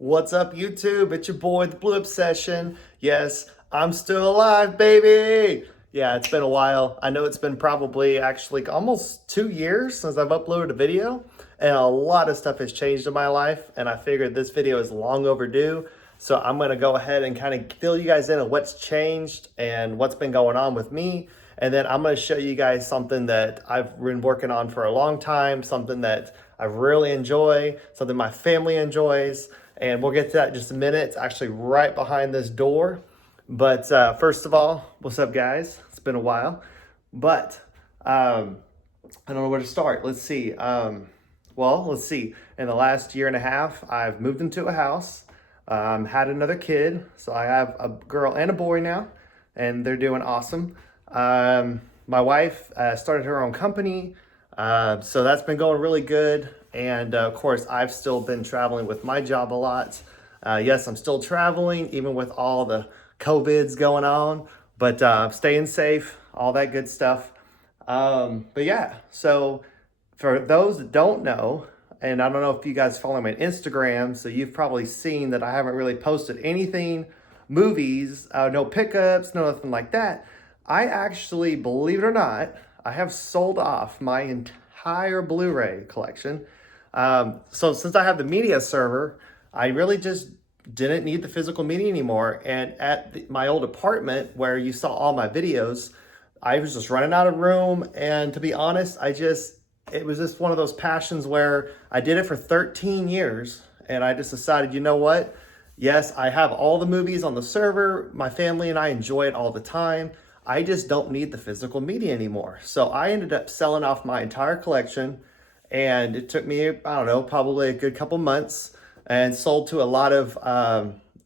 What's up, YouTube? It's your boy, the Blue Obsession. Yes, I'm still alive, baby. Yeah, it's been a while. I know it's been probably actually almost 2 years since I've uploaded a video, and a lot of stuff has changed in my life, and I figured this video is long overdue. So I'm gonna go ahead and kind of fill you guys in on what's changed and what's been going on with me. And then I'm gonna show you guys something that I've been working on for a long time, something that I really enjoy, something my family enjoys. And we'll get to that in just a minute. It's actually right behind this door. But first of all, what's up, guys? It's been a while. But I don't know where to start. Let's see. Let's see. In the last year and a half, I've moved into a house, had another kid. So I have a girl and a boy now, and they're doing awesome. My wife started her own company, so that's been going really good. And of course, I've still been traveling with my job a lot. Yes, I'm still traveling, even with all the COVIDs going on, but staying safe, all that good stuff. But yeah, so for those that don't know, and I don't know if you guys follow me on Instagram, so you've probably seen that I haven't really posted anything, movies, no pickups, no nothing like that. I actually, believe it or not, I have sold off my entire Blu-ray collection. So since I have the media server, I really just didn't need the physical media anymore. And at my old apartment where you saw all my videos, I was just running out of room. And to be honest, it was just one of those passions where I did it for 13 years. And I just decided, you know what? Yes, I have all the movies on the server. My family and I enjoy it all the time. I just don't need the physical media anymore. So I ended up selling off my entire collection, and it took me, I don't know, probably a good couple months, and sold to a lot of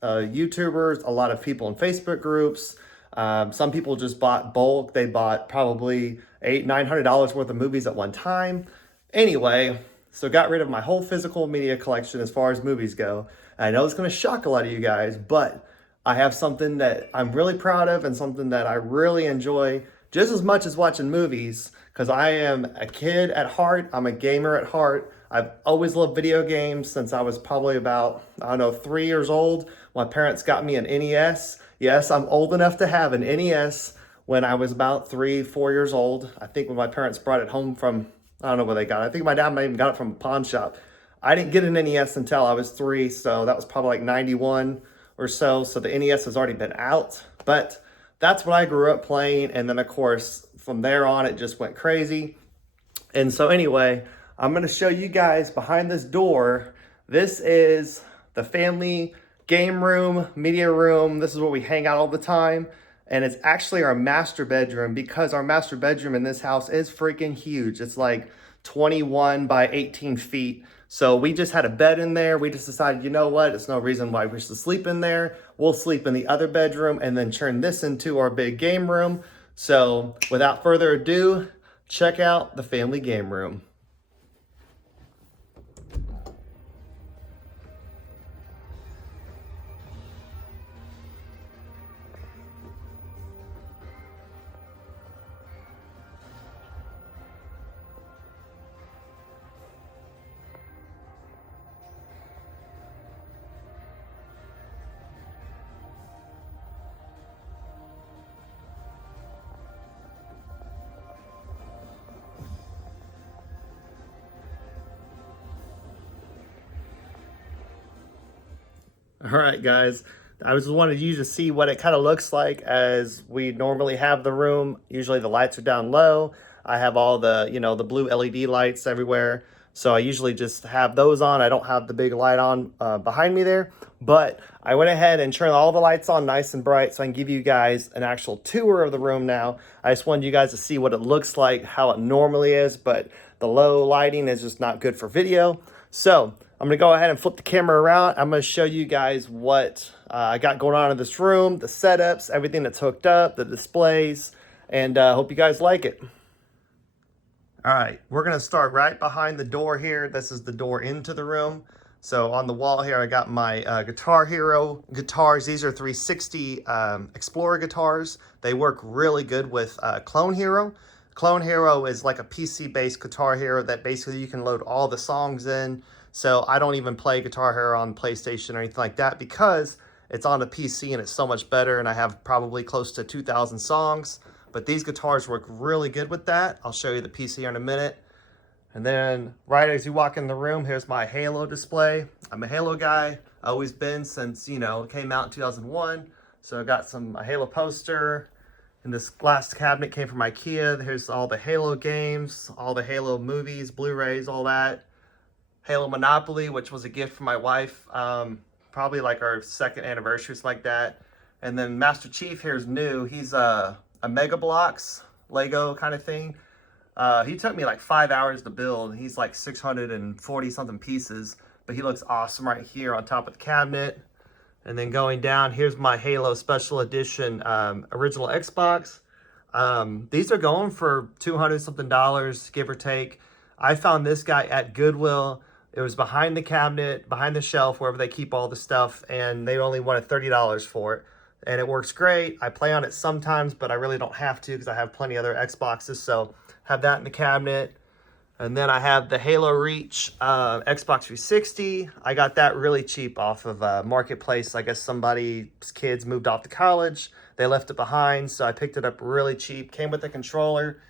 YouTubers, a lot of people in Facebook groups. Some people just bought bulk. They bought probably $900 worth of movies at one time. Anyway, so got rid of my whole physical media collection as far as movies go. And I know it's going to shock a lot of you guys, but I have something that I'm really proud of and something that I really enjoy just as much as watching movies, because I am a kid at heart. I'm a gamer at heart. I've always loved video games since I was probably about, I don't know, 3 years old. My parents got me an NES. Yes, I'm old enough to have an NES when I was about 3, 4 years old. I think when my parents brought it home from, I don't know where they got it. I think my dad might even got it from a pawn shop. I didn't get an NES until I was 3, so that was probably like 91 or so the NES has already been out, but that's what I grew up playing. And then of course from there on it just went crazy. And so anyway, I'm going to show you guys behind this door. This is the family game room, media room. This is where we hang out all the time, and it's actually our master bedroom, because our master bedroom in this house is freaking huge. It's like 21 by 18 feet. So we just had a bed in there. We just decided, you know what? It's no reason why we should sleep in there. We'll sleep in the other bedroom and then turn this into our big game room. So without further ado, check out the family game room. All right, guys, I just wanted you to see what it kind of looks like as we normally have the room. Usually the lights are down low. I have all the, the blue LED lights everywhere. So I usually just have those on. I don't have the big light on behind me there, but I went ahead and turned all the lights on nice and bright so I can give you guys an actual tour of the room now. I just wanted you guys to see what it looks like, how it normally is, but the low lighting is just not good for video. So I'm gonna go ahead and flip the camera around. I'm gonna show you guys what I got going on in this room, the setups, everything that's hooked up, the displays, and hope you guys like it. All right, we're gonna start right behind the door here. This is the door into the room. So on the wall here, I got my Guitar Hero guitars. These are 360 Explorer guitars. They work really good with Clone Hero. Clone Hero is like a PC-based Guitar Hero that basically you can load all the songs in. So I don't even play Guitar Hero on PlayStation or anything like that because it's on a PC and it's so much better, and I have probably close to 2,000 songs. But these guitars work really good with that. I'll show you the PC here in a minute. And then right as you walk in the room, here's my Halo display. I'm a Halo guy, always been since, you know, it came out in 2001. So I got a Halo poster, and this glass cabinet came from IKEA. Here's all the Halo games, all the Halo movies, Blu-rays, all that. Halo Monopoly, which was a gift from my wife, probably like our second anniversary, something like that. And then Master Chief here's new. He's a Mega Bloks Lego kind of thing. He took me like 5 hours to build. He's like 640 something pieces, but he looks awesome right here on top of the cabinet. And then going down, here's my Halo Special Edition original Xbox. These are going for $200 something, give or take. I found this guy at Goodwill. It was behind the cabinet, behind the shelf, wherever they keep all the stuff, and they only wanted $30 for it. And it works great. I play on it sometimes, but I really don't have to because I have plenty of other Xboxes, so have that in the cabinet. And then I have the Halo Reach Xbox 360. I got that really cheap off of Marketplace. I guess somebody's kids moved off to college. They left it behind, so I picked it up really cheap. Came with a controller.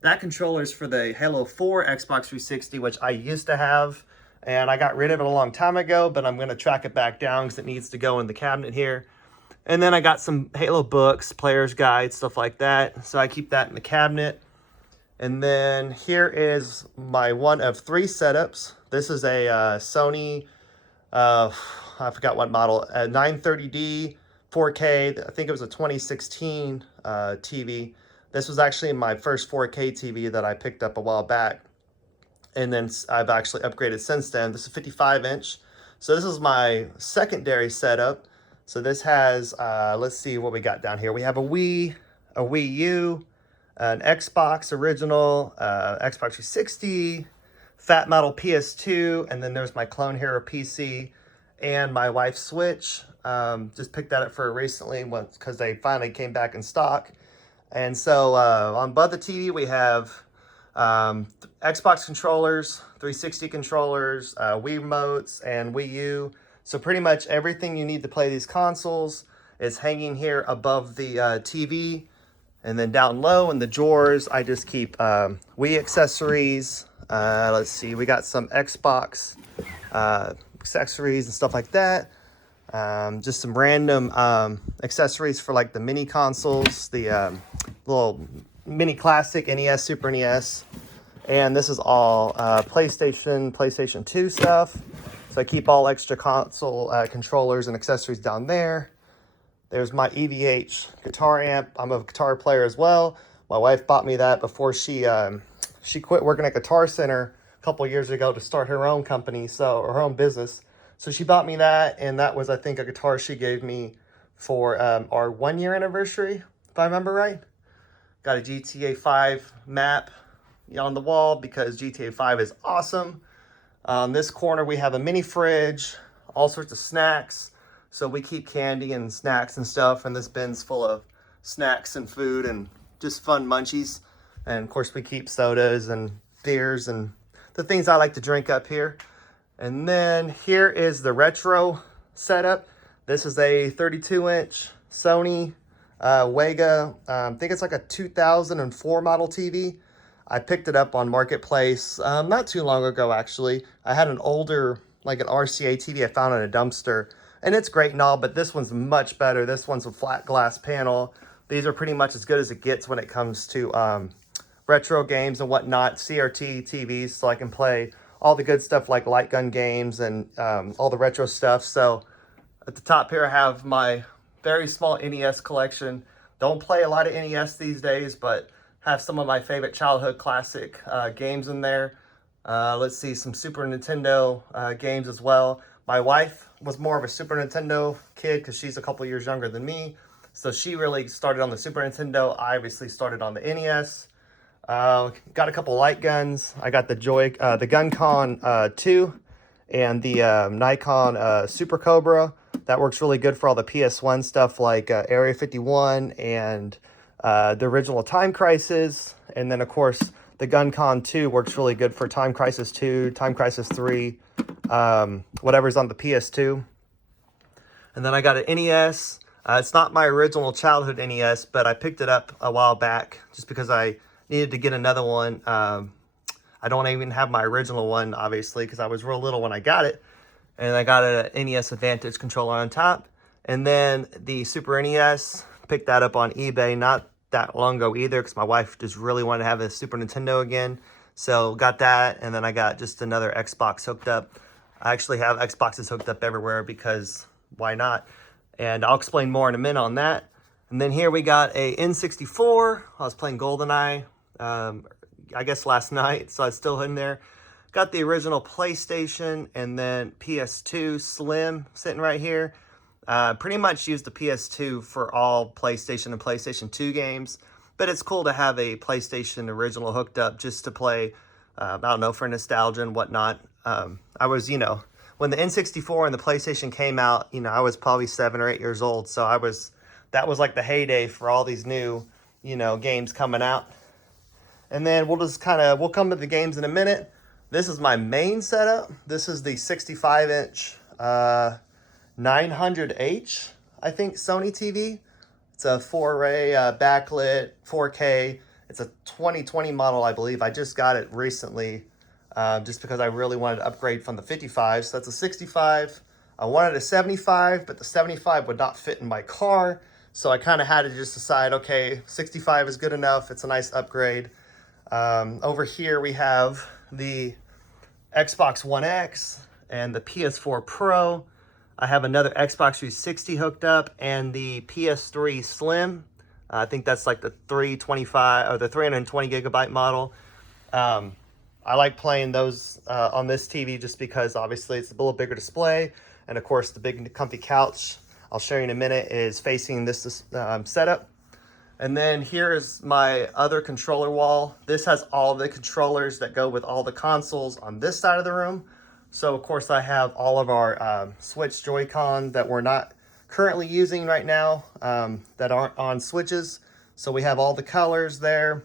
That controller is for the Halo 4 Xbox 360, which I used to have. And I got rid of it a long time ago, but I'm going to track it back down because it needs to go in the cabinet here. And then I got some Halo books, player's guides, stuff like that. So I keep that in the cabinet. And then here is my one of 3 setups. This is a Sony, I forgot what model, a 930D 4K. I think it was a 2016 TV. This was actually my first 4K TV that I picked up a while back. And then I've actually upgraded since then. This is 55 inch. So this is my secondary setup. So this has, let's see what we got down here. We have a Wii U, an Xbox original, Xbox 360, fat model PS2, and then there's my Clone Hero PC and my wife's Switch. Just picked that up for recently because they finally came back in stock. And so on above the TV, we have Xbox controllers, 360 controllers, Wii remotes, and Wii U. So pretty much everything you need to play these consoles is hanging here above the TV. And then down low in the drawers, I just keep Wii accessories. Let's see, we got some Xbox accessories and stuff like that. Just some random accessories for like the mini consoles, the little mini classic NES, Super NES. And this is all PlayStation 2 stuff. So I keep all extra console controllers and accessories down there. There's my EVH guitar amp. I'm a guitar player as well. My wife bought me that before she quit working at Guitar Center a couple years ago to start her own company, or her own business. So she bought me that, and that was, I think, a guitar she gave me for our 1-year anniversary, if I remember right. Got a GTA 5 map on the wall because GTA 5 is awesome. On this corner, we have a mini fridge, all sorts of snacks. So we keep candy and snacks and stuff, and this bin's full of snacks and food and just fun munchies. And of course, we keep sodas and beers and the things I like to drink up here. And then here is the retro setup. This is a 32-inch Sony Wega. I think it's like a 2004 model TV. I picked it up on Marketplace not too long ago, actually. I had an older, like an RCA TV I found in a dumpster. And it's great and all, but this one's much better. This one's a flat glass panel. These are pretty much as good as it gets when it comes to retro games and whatnot. CRT TVs, so I can play all the good stuff like light gun games and all the retro stuff. So at the top here, I have my very small NES collection. Don't play a lot of NES these days, but have some of my favorite childhood classic games in there. Let's see, some Super Nintendo games as well. My wife was more of a Super Nintendo kid because she's a couple years younger than me. So she really started on the Super Nintendo. I obviously started on the NES. Got a couple light guns. I got the GunCon 2 and the Nikon Super Cobra. That works really good for all the PS1 stuff like Area 51 and the original Time Crisis. And then, of course, the GunCon 2 works really good for Time Crisis 2, Time Crisis 3, whatever's on the PS2. And then I got an NES. It's not my original childhood NES, but I picked it up a while back just because I needed to get another one. I don't even have my original one, obviously, because I was real little when I got it. And I got an NES Advantage controller on top. And then the Super NES, picked that up on eBay not that long ago either, because my wife just really wanted to have a Super Nintendo again. So got that, and then I got just another Xbox hooked up. I actually have Xboxes hooked up everywhere because why not? And I'll explain more in a minute on that. And then here we got a N64. I was playing GoldenEye, I guess last night, so it's still in there. Got the original PlayStation and then PS2 Slim sitting right here. Pretty much used the PS2 for all PlayStation and PlayStation 2 games, but it's cool to have a PlayStation original hooked up just to play, I don't know, for nostalgia and whatnot. I was, when the N64 and the PlayStation came out, I was probably 7 or 8 years old, so that was like the heyday for all these new, games coming out. And then we'll come to the games in a minute. This is my main setup. This is the 65-inch 900H, I think, Sony TV. It's a 4-ray backlit 4K. It's a 2020 model, I believe. I just got it recently just because I really wanted to upgrade from the 55. So that's a 65. I wanted a 75, but the 75 would not fit in my car. So I kind of had to just decide, okay, 65 is good enough. It's a nice upgrade. Over here we have the Xbox One X and the PS4 Pro. I have another Xbox 360 hooked up and the PS3 Slim. I think that's like the 325 or the 320 gigabyte model. I like playing those on this TV just because obviously it's a little bigger display. And of course the big comfy couch, I'll show you in a minute, is facing this setup. And then here is my other controller wall. This has all the controllers that go with all the consoles on this side of the room. So of course I have all of our Switch Joy-Con that we're not currently using right now that aren't on Switches. So we have all the colors there.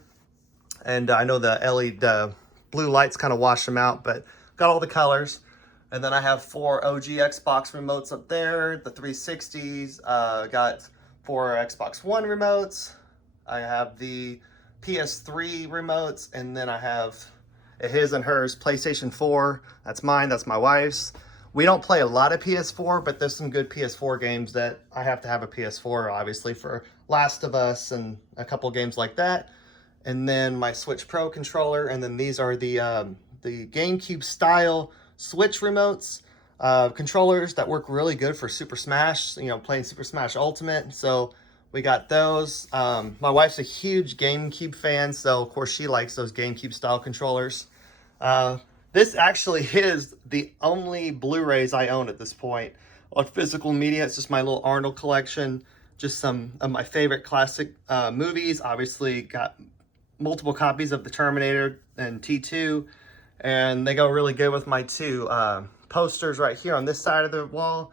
And I know the LED blue lights kind of wash them out, but got all the colors. And then I have 4 OG Xbox remotes up there, the 360s, got 4 Xbox One remotes. I have the PS3 remotes, and then I have his and hers PlayStation 4. That's mine, that's my wife's. We don't play a lot of PS4, but there's some good PS4 games that I have to have a PS4, obviously, for Last of Us and a couple games like that. And then my Switch Pro controller, and then these are the GameCube style Switch remotes, controllers that work really good for Super Smash, playing Super Smash Ultimate. So we got those. My wife's a huge GameCube fan, so of course she likes those GameCube style controllers. This actually is the only Blu-rays I own at this point on physical media. It's just my little Arnold collection, just some of my favorite classic movies. Obviously got multiple copies of the Terminator and T2, and they go really good with my 2 posters right here on this side of the wall.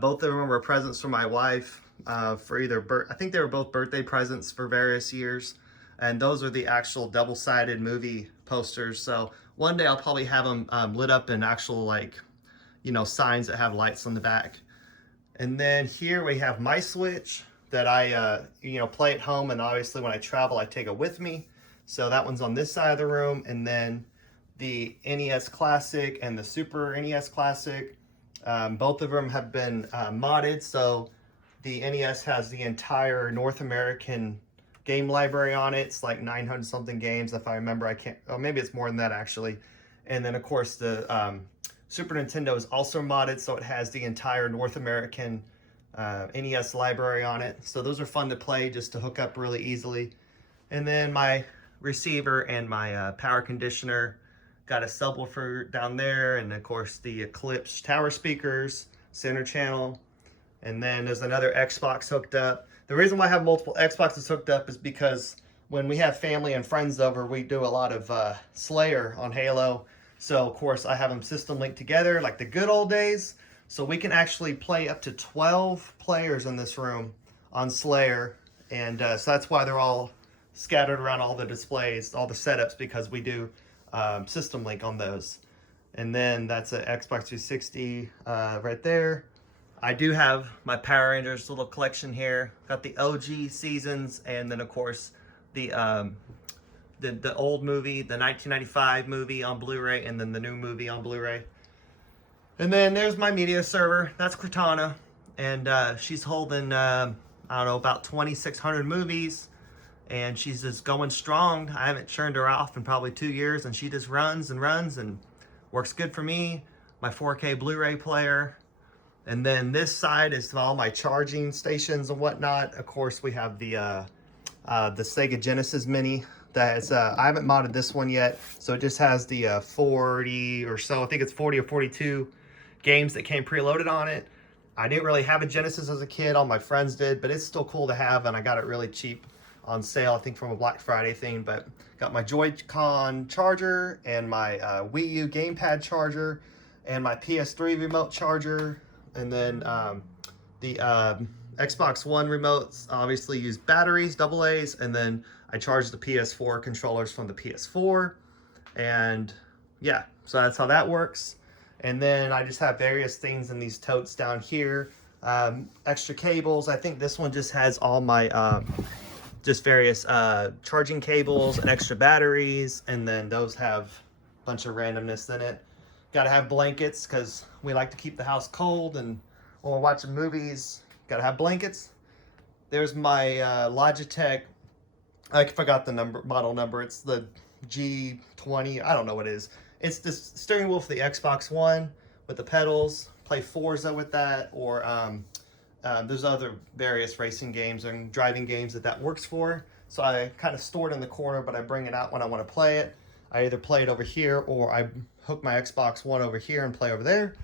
Both of them were presents from my wife for either I think they were both birthday presents for various years, and those are the actual double-sided movie posters. So one day I'll probably have them lit up in actual signs that have lights on the back. And then here we have my Switch that I play at home, and obviously when I travel I take it with me. So that one's on this side of the room. And then the NES Classic and the Super NES Classic, both of them have been modded. So the NES has the entire North American game library on it. It's like 900 something games, if I remember. Maybe it's more than that actually. And then of course the Super Nintendo is also modded, so it has the entire North American NES library on it. So those are fun to play, just to hook up really easily. And then my receiver and my power conditioner, got a subwoofer down there, and of course the Eclipse tower speakers, center channel. And then there's another Xbox hooked up. The reason why I have multiple Xboxes hooked up is because when we have family and friends over, we do a lot of Slayer on Halo. So of course I have them system linked together like the good old days. So we can actually play up to 12 players in this room on Slayer. And so that's why they're all scattered around all the displays, all the setups, because we do system link on those. And then that's an Xbox 360 right there. I do have my Power Rangers little collection here. Got the OG seasons, and then of course the old movie, the 1995 movie on Blu-ray, and then the new movie on Blu-ray. And then there's my media server. That's Cortana, and she's holding I don't know, about 2,600 movies, and she's just going strong. I haven't turned her off in probably 2 years, and she just runs and runs and works good for me. My 4K Blu-ray player. And then this side is all my charging stations and whatnot. Of course, we have the Sega Genesis Mini. That's I haven't modded this one yet, so it just has the 40 or so. I think it's 40 or 42 games that came preloaded on it. I didn't really have a Genesis as a kid. All my friends did, but it's still cool to have, and I got it really cheap on sale, I think from a Black Friday thing. But got my Joy-Con charger and my Wii U gamepad charger and my PS3 remote charger. And then the Xbox One remotes obviously use batteries, AA's, and then I charge the PS4 controllers from the PS4. And yeah, so that's how that works. And then I just have various things in these totes down here. Extra cables. I think this one just has all my just various charging cables and extra batteries. And then those have a bunch of randomness in it. Got to have blankets because we like to keep the house cold, and when we're watching movies, got to have blankets. There's my Logitech, I forgot the model number. It's the G20, I don't know what it is. It's the steering wheel for the Xbox One with the pedals. Play Forza with that, or there's other various racing games and driving games that works for. So I kind of store it in the corner, but I bring it out when I want to play it. I either play it over here, or I hook my Xbox One over here and play over there.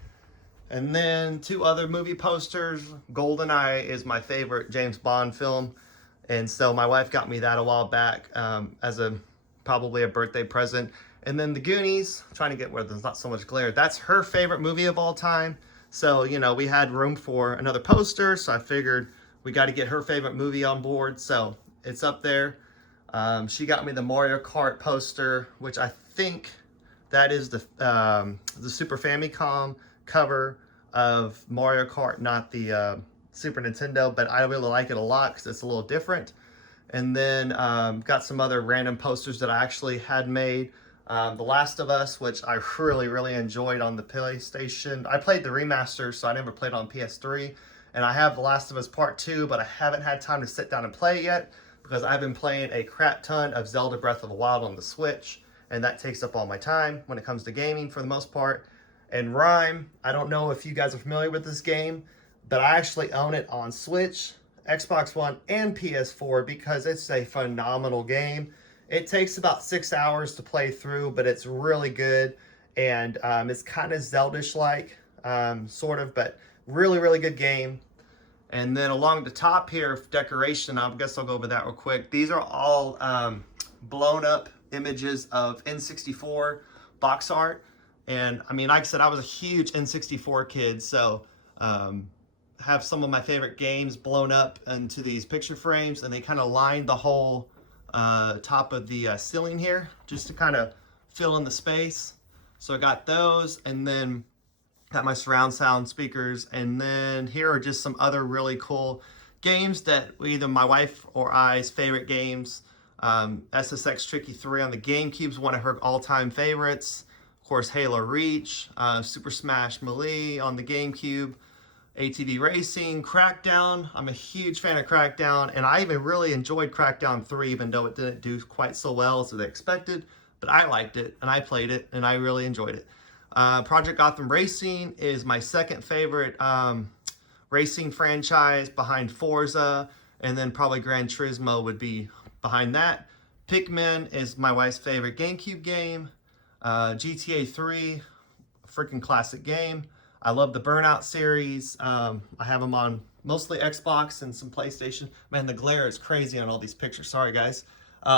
And then 2 other movie posters. GoldenEye is my favorite James Bond film, and so my wife got me that a while back as probably a birthday present. And then The Goonies, trying to get where there's not so much glare. That's her favorite movie of all time. So, you know, we had room for another poster, so I figured we got to get her favorite movie on board. So it's up there. She got me the Mario Kart poster, which I think that is the Super Famicom cover of Mario Kart, not the Super Nintendo, but I really like it a lot because it's a little different. And then got some other random posters that I actually had made. The Last of Us, which I really enjoyed on the PlayStation. I played the remaster, so I never played on PS3. And I have The Last of Us Part 2, but I haven't had time to sit down and play it yet, because I've been playing a crap ton of Zelda Breath of the Wild on the Switch, and that takes up all my time when it comes to gaming for the most part. And Rime, I don't know if you guys are familiar with this game, but I actually own it on Switch, Xbox One, and PS4 because it's a phenomenal game. It takes about 6 hours to play through, but it's really good, and it's kind of Zelda-ish-like, sort of, but really good game. And then along the top here, decoration, I guess I'll go over that real quick. These are all blown up images of N64 box art. And I mean, like I said, I was a huge N64 kid, so have some of my favorite games blown up into these picture frames, and they kind of line the whole top of the ceiling here just to kind of fill in the space. So I got those, and then got my surround sound speakers, and then here are just some other really cool games that either my wife or I's favorite games. SSX Tricky 3 on the GameCube's one of her all-time favorites. Of course, Halo Reach, Super Smash Melee on the GameCube, ATV Racing, Crackdown. I'm a huge fan of Crackdown, and I even really enjoyed Crackdown 3, even though it didn't do quite so well as they expected. But I liked it, and I played it, and I really enjoyed it. Project Gotham Racing is my second favorite racing franchise behind Forza, and then probably Gran Turismo would be behind that. Pikmin is my wife's favorite GameCube game. GTA 3, freaking classic game. I love the Burnout series. I have them on mostly Xbox and some PlayStation. Man, the glare is crazy on all these pictures. Sorry, guys.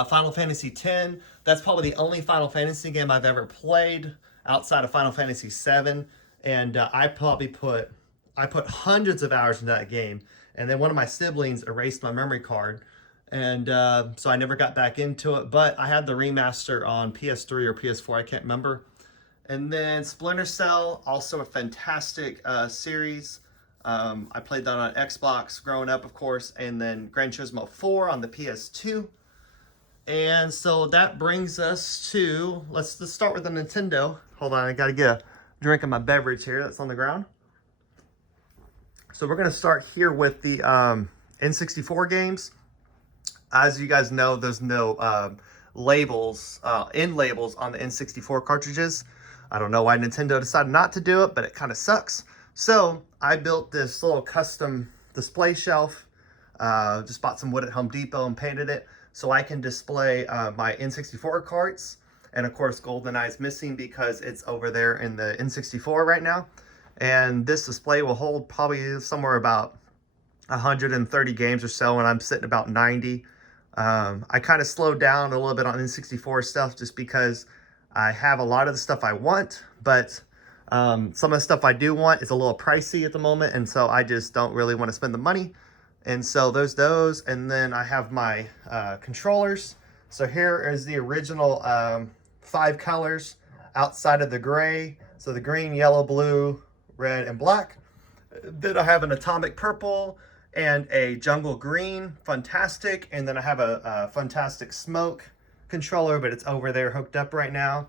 Final Fantasy X. That's probably the only Final Fantasy game I've ever played outside of Final Fantasy VII, and I put hundreds of hours into that game, and then one of my siblings erased my memory card, and so I never got back into it. But I had the remaster on PS3 or PS4, I can't remember, And then Splinter Cell, also a fantastic series. I played that on Xbox growing up, of course, and then Gran Turismo 4 on the PS2. And so that brings us to, let's start with the Nintendo. Hold on, I gotta get a drink of my beverage here that's on the ground. So we're gonna start here with the N64 games. As you guys know, there's no labels, end labels on the N64 cartridges. I don't know why Nintendo decided not to do it, but it kind of sucks. So I built this little custom display shelf. Just bought some wood at Home Depot and painted it so I can display my N64 carts. And of course, GoldenEye's missing because it's over there in the N64 right now. And this display will hold probably somewhere about 130 games or so, and I'm sitting about 90. I kind of slowed down a little bit on N64 stuff just because I have a lot of the stuff I want, but some of the stuff I do want is a little pricey at the moment, and so I just don't really want to spend the money. And so there's those, and then I have my controllers. So here is the original 5 colors outside of the gray. So the green, yellow, blue, red, and black. Then I have an atomic purple and a jungle green, fantastic. And then I have a fantastic smoke controller, but it's over there hooked up right now.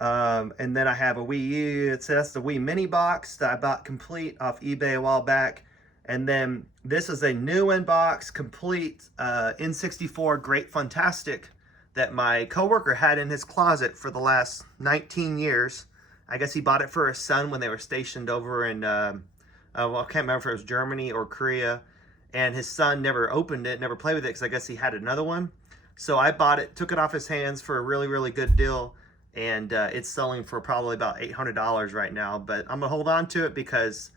And then I have a Wii U. So that's the Wii mini box that I bought complete off eBay a while back. And then this is a new inbox, complete N64 Great Fantastic that my coworker had in his closet for the last 19 years. I guess he bought it for his son when they were stationed over in, well, I can't remember if it was Germany or Korea. And his son never opened it, never played with it because I guess he had another one. So I bought it, took it off his hands for a really, really good deal. And it's selling for probably about $800 right now. But I'm going to hold on to it because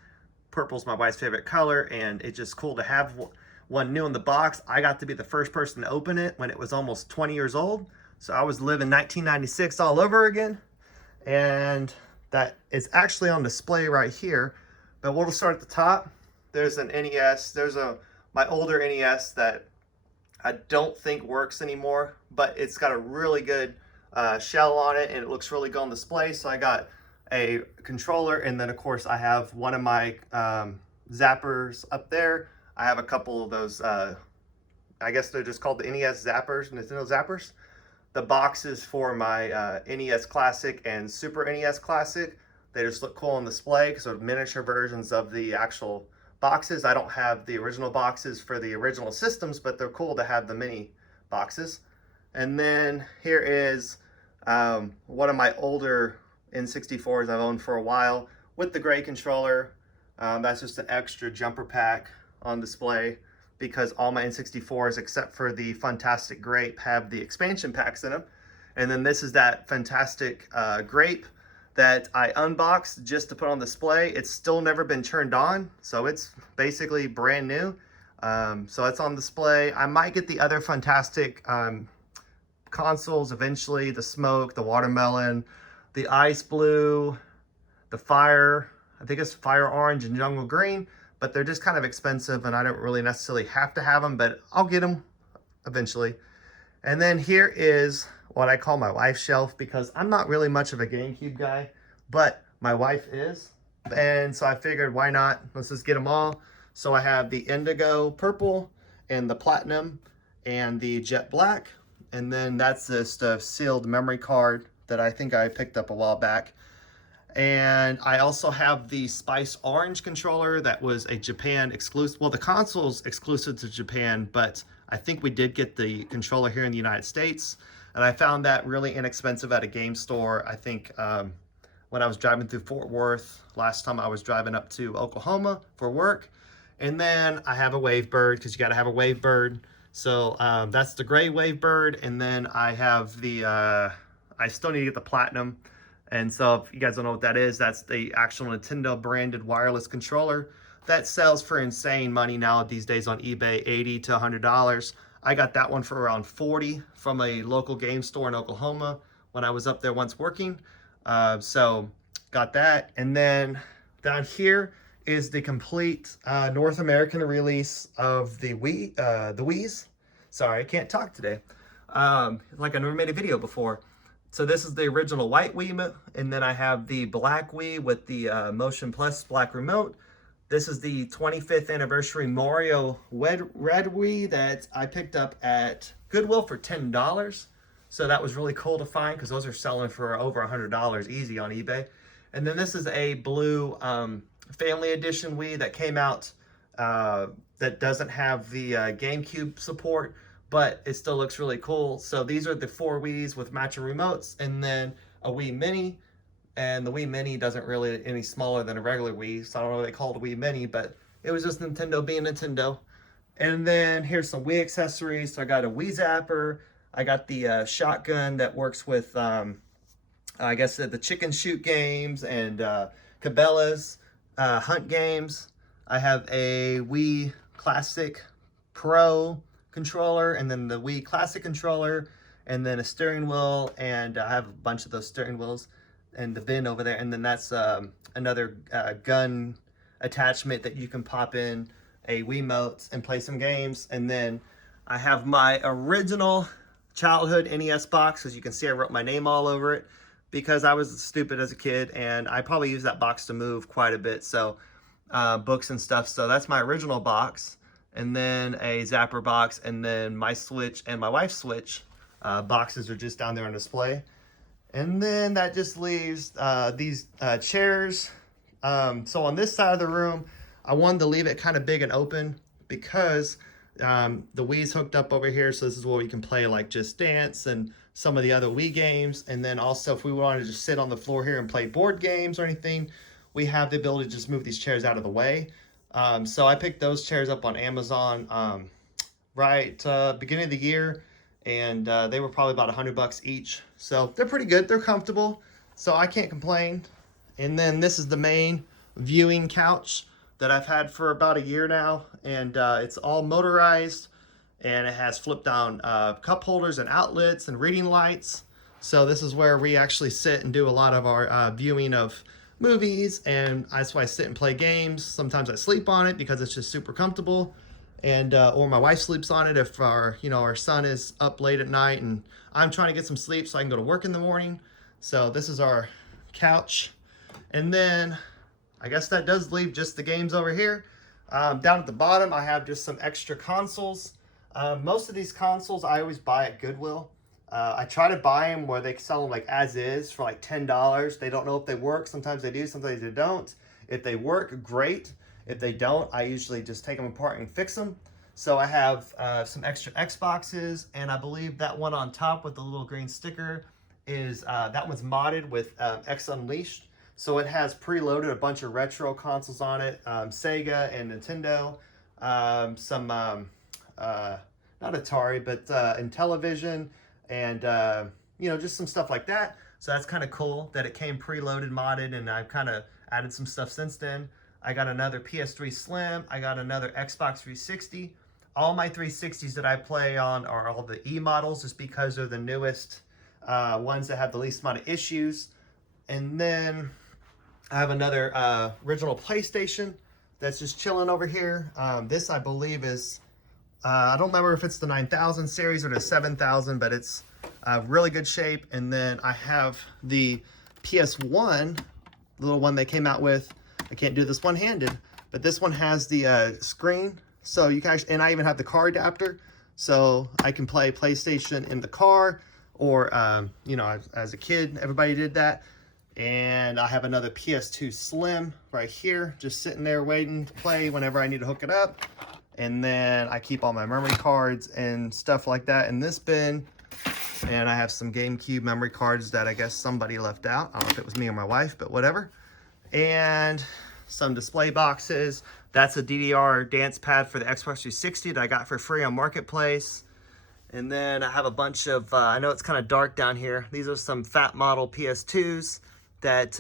purple's my wife's favorite color, and it's just cool to have one new in the box. I got to be the first person to open it when it was almost 20 years old. So I was living 1996 all over again. And that is actually on display right here. But we'll start at the top. There's an NES. There's my older NES that I don't think works anymore, but it's got a really good shell on it, and it looks really good on display. So I got a controller, and then of course I have one of my zappers up there. I have a couple of those, I guess they're just called the NES zappers, Nintendo zappers. The boxes for my NES Classic and Super NES Classic, they just look cool on display because they're miniature versions of the actual boxes. I don't have the original boxes for the original systems, but they're cool to have the mini boxes. And then here is one of my older N64s I've owned for a while with the gray controller. That's just an extra jumper pack on display because all my N64s except for the Fantastic Grape have the expansion packs in them. And then this is that Fantastic Grape that I unboxed just to put on display. It's still never been turned on, so it's basically brand new. So it's on display. I might get the other Fantastic consoles eventually, the Smoke, the Watermelon, the Ice Blue, the Fire, I think it's Fire Orange and Jungle Green, but they're just kind of expensive and I don't really necessarily have to have them, but I'll get them eventually. And then here is what I call my wife's shelf because I'm not really much of a GameCube guy, but my wife is. And so I figured, why not? Let's just get them all. So I have the Indigo Purple and the Platinum and the Jet Black. And then that's just a sealed memory card that I think I picked up a while back. And I also have the Spice Orange controller that was a Japan exclusive. Well, the console's exclusive to Japan, but I think we did get the controller here in the United States. And I found that really inexpensive at a game store. I think when I was driving through Fort Worth, last time I was driving up to Oklahoma for work. And then I have a Wavebird because you got to have a Wavebird. So that's the gray Wavebird. And then I have the, I still need to get the Platinum. And so if you guys don't know what that is, that's the actual Nintendo branded wireless controller that sells for insane money now these days on eBay, $80 to $100. I got that one for around $40 from a local game store in Oklahoma when I was up there once working. So got that. And then down here is the complete North American release of the Wii's. Sorry, I can't talk today. Like I never made a video before. So this is the original white Wii, and then I have the black Wii with the Motion Plus black remote. This is the 25th anniversary Mario Red Wii that I picked up at Goodwill for $10. So that was really cool to find because those are selling for over $100 easy on eBay. And then this is a blue family edition Wii that came out that doesn't have the GameCube support, but it still looks really cool. So these are the 4 Wiis with matching remotes, and then a Wii Mini. And the Wii Mini doesn't really any smaller than a regular Wii, so I don't know what they call it a Wii Mini, but it was just Nintendo being Nintendo. And then here's some Wii accessories. So I got a Wii Zapper. I got the shotgun that works with, I guess, the chicken shoot games and Cabela's hunt games. I have a Wii Classic Pro controller, and then the Wii Classic controller, and then a steering wheel, and I have a bunch of those steering wheels and the bin over there, and then that's another gun attachment that you can pop in a Wiimote and play some games. And then I have my original childhood NES box. As you can see, I wrote my name all over it because I was stupid as a kid, and I probably used that box to move quite a bit, so books and stuff. So that's my original box, and then a Zapper box, and then my Switch and my wife's Switch boxes are just down there on display. And then that just leaves these chairs. So on this side of the room, I wanted to leave it kind of big and open because the Wii's hooked up over here. So this is where we can play like Just Dance and some of the other Wii games. And then also if we wanted to just sit on the floor here and play board games or anything, we have the ability to just move these chairs out of the way. So I picked those chairs up on Amazon beginning of the year. And they were probably about $100 each. So they're pretty good. They're comfortable. So I can't complain. And then this is the main viewing couch that I've had for about a year now. And it's all motorized. And it has flip down cup holders and outlets and reading lights. So this is where we actually sit and do a lot of our viewing of movies. And that's why I sit and play games. Sometimes I sleep on it because it's just super comfortable. And or my wife sleeps on it if our son is up late at night and I'm trying to get some sleep so I can go to work in the morning. So this is our couch. And then I guess that does leave just the games over here. Down at the bottom I have just some extra consoles. Most of these consoles I always buy at Goodwill. I try to buy them where they sell them like as is for like $10. They don't know if they work. Sometimes they do, sometimes they don't. If they work, great. If they don't, I usually just take them apart and fix them. So I have some extra Xboxes, and I believe that one on top with the little green sticker is, that one's modded with X Unleashed. So it has preloaded a bunch of retro consoles on it, Sega and Nintendo, some, not Atari, but Intellivision, and, just some stuff like that. So that's kind of cool that it came preloaded, modded, and I've kind of added some stuff since then. I got another PS3 Slim. I got another Xbox 360. All my 360s that I play on are all the E models just because they're the newest ones that have the least amount of issues. And then I have another original PlayStation that's just chilling over here. This, I believe, is, I don't remember if it's the 9000 series or the 7000, but it's really good shape. And then I have the PS1, the little one they came out with. I can't do this one-handed, but this one has the screen, so you can actually, and I even have the car adapter, so I can play PlayStation in the car, or as a kid, everybody did that. And I have another PS2 Slim right here, just sitting there waiting to play whenever I need to hook it up. And then I keep all my memory cards and stuff like that in this bin. And I have some GameCube memory cards that I guess somebody left out. I don't know if it was me or my wife, but whatever. And some display boxes. That's a DDR dance pad for the Xbox 360 that I got for free on Marketplace. And then I have a bunch of, I know it's kind of dark down here. These are some fat model PS2s that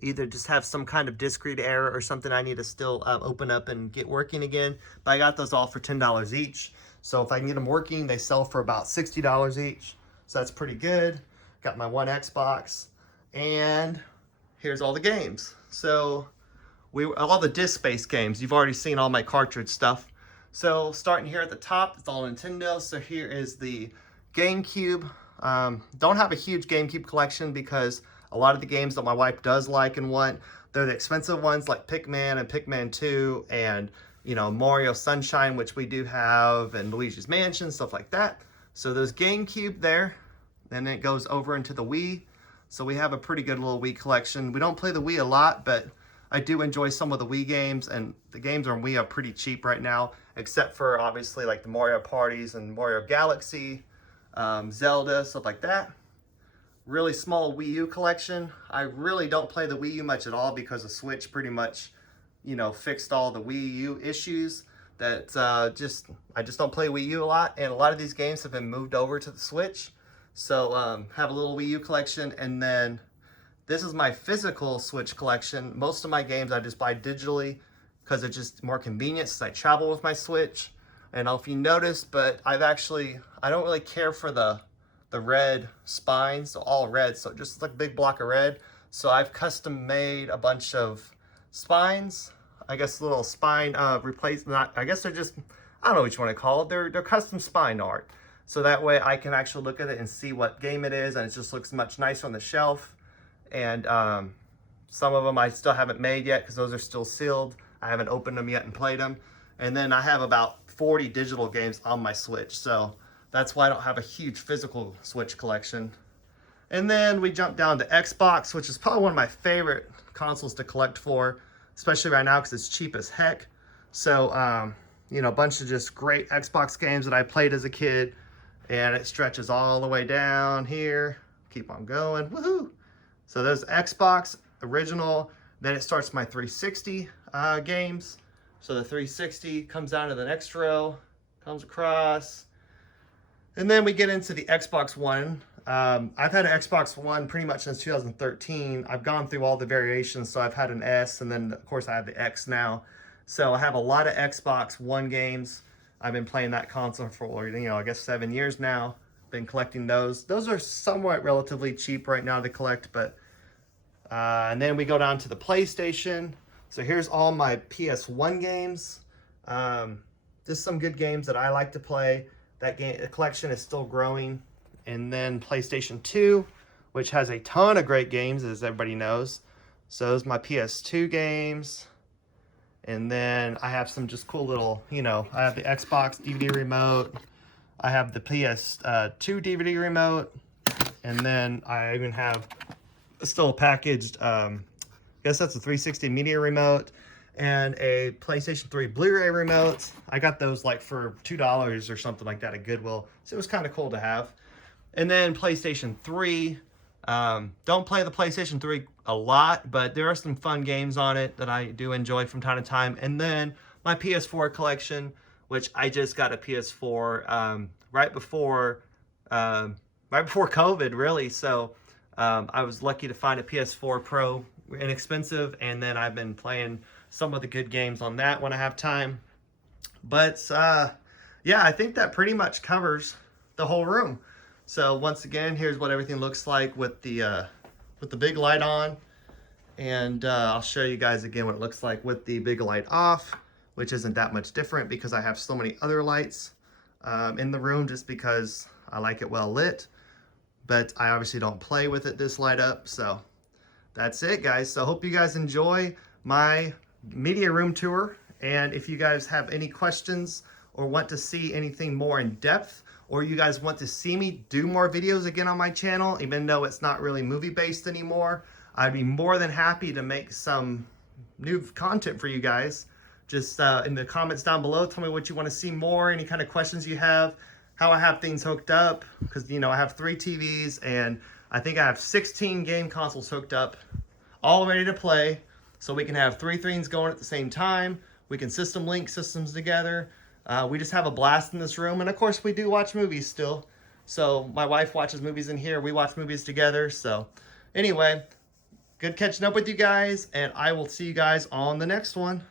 either just have some kind of disk read error or something I need to still open up and get working again. But I got those all for $10 each. So if I can get them working, they sell for about $60 each. So that's pretty good. Got my one Xbox. And here's all the games. So all the disc-based games, you've already seen all my cartridge stuff. So starting here at the top, it's all Nintendo. So here is the GameCube Don't have a huge GameCube collection because a lot of the games that my wife does like and want, they're the expensive ones like Pikmin and Pikmin 2 and, you know, Mario Sunshine, which we do have, and Luigi's Mansion, stuff like that. So there's GameCube there. Then it goes over into the Wii. So we have a pretty good little Wii collection. We don't play the Wii a lot, but I do enjoy some of the Wii games, and the games on Wii are pretty cheap right now, except for obviously like the Mario Parties and Mario Galaxy, Zelda, stuff like that. Really small Wii U collection. I really don't play the Wii U much at all because the Switch pretty much, you know, fixed all the Wii U issues. That I just don't play Wii U a lot, and a lot of these games have been moved over to the Switch. So have a little Wii U collection, and then this is my physical Switch collection. Most of my games I just buy digitally because it's just more convenient since I travel with my Switch. And I don't know if you noticed, but I don't really care for the red spines, so all red, so just like a big block of red. So I've custom made a bunch of spines. I guess little spine replacement. I guess they're just, I don't know what you want to call it. They're custom spine art. So that way I can actually look at it and see what game it is, and it just looks much nicer on the shelf. And some of them I still haven't made yet because those are still sealed. I haven't opened them yet and played them. And then I have about 40 digital games on my Switch. So that's why I don't have a huge physical Switch collection. And then we jump down to Xbox, which is probably one of my favorite consoles to collect for, especially right now because it's cheap as heck. So, you know, a bunch of just great Xbox games that I played as a kid. And it stretches all the way down here. Keep on going. Woohoo! So there's Xbox original. Then it starts my 360 games. So the 360 comes down to the next row, comes across. And then we get into the Xbox One. I've had an Xbox One pretty much since 2013. I've gone through all the variations. So I've had an S, and then of course I have the X now. So I have a lot of Xbox One games. I've been playing that console for, you know, I guess 7 years now. Been collecting those. Those are somewhat relatively cheap right now to collect, but and then we go down to the PlayStation. So here's all my PS1 games. Just some good games that I like to play. That game, the collection is still growing. And then PlayStation 2, which has a ton of great games, as everybody knows. So those are my PS2 games. And then I have some just cool little, you know, I have the Xbox DVD remote. I have the PS2 DVD remote. And then I even have still packaged, I guess that's a 360 media remote and a PlayStation 3 Blu-ray remote. I got those like for $2 or something like that at Goodwill. So it was kind of cool to have. And then PlayStation 3. Don't play the PlayStation 3 a lot, but there are some fun games on it that I do enjoy from time to time. And then my PS4 collection, which I just got a PS4 right before COVID, really. So I was lucky to find a PS4 Pro, inexpensive, and then I've been playing some of the good games on that when I have time. But yeah, I think that pretty much covers the whole room. So once again, here's what everything looks like with the big light on. And I'll show you guys again what it looks like with the big light off, which isn't that much different because I have so many other lights in the room just because I like it well lit. But I obviously don't play with it this light up. So that's it, guys. So I hope you guys enjoy my media room tour. And if you guys have any questions or want to see anything more in depth, or you guys want to see me do more videos again on my channel, even though it's not really movie based anymore, I'd be more than happy to make some new content for you guys. Just in the comments down below, tell me what you want to see more, any kind of questions you have, how I have things hooked up, because you know I have 3 TVs and I think I have 16 game consoles hooked up, all ready to play, so we can have 3 things going at the same time. We can system link systems together. We just have a blast in this room, and of course we do watch movies still. So my wife watches movies in here, we watch movies together. So anyway, good catching up with you guys, and I will see you guys on the next one.